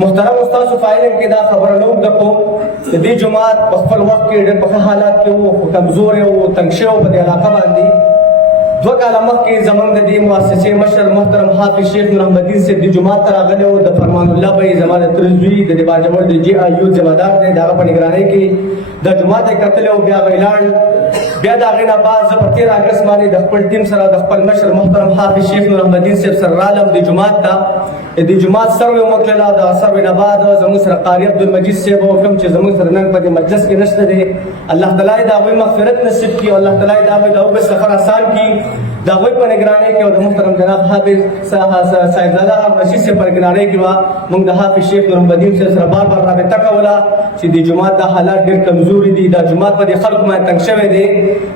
محترم استاد فایلم کې دا خبره نو د کوم د دې جماعت په خپل وخت کې ډېر په حالات کې وو، کمزور او تنګ شوی په دې علاقه باندې. 2 کاله مخکې زمونږ د دې مؤسسې مشر محترم حافظ شیخ نور احمدین صاحب د جماعت ته راغلی و. د فرمان الله بھائی زما د تره زوی د باجوړ د جي آی یو ذمہدار دی، د هغه په نګرانۍ کې د جماعت یې کتلی او بیا به یې لاړ. بیا د هغې نه بعد زه په 13 اګست باندې د خپل ټیم سره د خپل مشر محترم حافظ شیخ نور احمدین صاحب سره رالم د جماعت ته. د جماعت سروې مو کړله. د سروې نه بعد زموږ سره قاري عبدالمجید صاحب کوم چې زموږ سره نن په دې مجلس کې نشته دی، الله تعالی یې د هغوی مغفرت نصیب کړي او الله تعالی یې د هغوی د هغوی سفر اسان کړي. د هغوی په نګرانۍ کې او د محترم جناب حافظ صاحبزاده رشید صاحب په نګرانۍ کې به موږ د حافظ شیخ نور احمدین صاحب سره بار بار رابطه کوله چې د جومات دا حالات ډېر کمزوري دي، دا جومات په دې خلکو باندې تنګ شوی دی.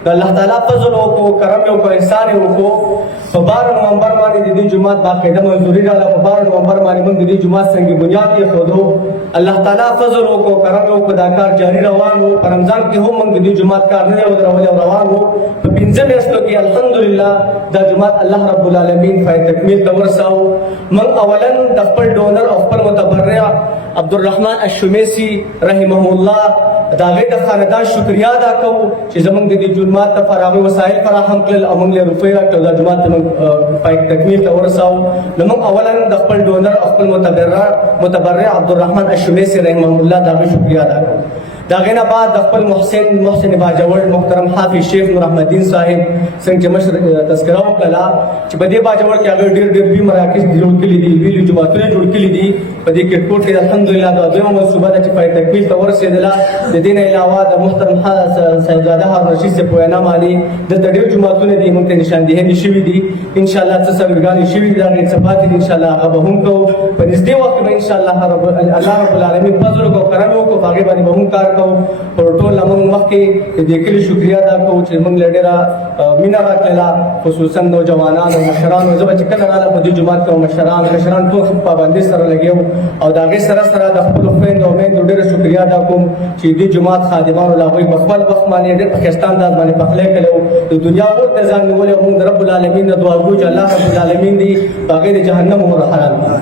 د الله تعالی فضل وکړو، کرم یې وکړو، احسان یې وکړو. په 12 نومبر باندې د دې جومات باقاعده منظوري راغله. په 12 نومبر باندې موږ د دې جومات سنگ بنیاد کېښودو. الله تعالی فضل وکړو، کرم یې وکړو، دا کار جاري روان و. په رمضان کې هم موږ د دې جومات کار نه دی ودرولی او روان و. په 15 میاشتو کې الحمدلله دا جومات الله رب العالمین پای تکمیل ته ورساو. موږ اولا د خپل ډونر او خپل متبرع عبدالرحمن الشمیسی رحمه الله د هغې د خاندان شکریا ادا کوو چې زموږ د دې جومات لپاره هغوی وسایل فراهم کړل او موږ له روپۍ راکړو دا جومات ته موږ پای تکمیل ته ورساو. نو موږ اولا د خپل ډونر او خپل متبرع عبدالرحمن الشمیسی رحمه الله د هغوی شکریا ادا کوو. د هغې نه بعد د خپل محسن باجوړ محترم حافظ شیخ نور احمدین صاحب څنګه چې مشر تذکره وکړله چې په دې باجوړ کې هغوی ډېر ډېر لوی مراکز جوړ کړي دي، لوی لوی جوماتونه جوړ کړي دي. په دې کرکوټ کې الحمدلله دا دویمه منصوبه ده چې پای تکمیل ته ورسېدله. د دې نه علاوه د محترم صاحبزاده هارون رشید صاحب په وینا باندې دلته ډېر جوماتونه دي موږ ته نشاندهي شوي دي. انشاءالله څه څلوېښتګانې شوي دي، د هغې څه پاتې دي انشاءالله هغه به هم کوو. په نږدې وخت کې به انشاءالله الله رب العالمین فضل وکړو، کرم وکړو، په هغې باندې به هم کار کوو. پر ټول موږ مخکې د دې کلي شکریا ادا کوو چې موږ له ډېره مینه راکړله، خصوصا نوجوانان او مشرانو. زه به چې کله رالم په دې جومات کې مشران ټول پابندۍ سره لګیا وو او د هغې سره سره د خپلو خویندو او میندو ډېره شکریا ادا کوم چې دې جومات خادمانو له هغوی په خپل وخت باندې ډېر په ښایسته انداز باندې پخلی کړی و. د دنیا اور ته ځان نیولی او موږ د رب العالمین نه دعا کوو چې الله رب العالمین دې په هغې د جهنم اور حرام کړي.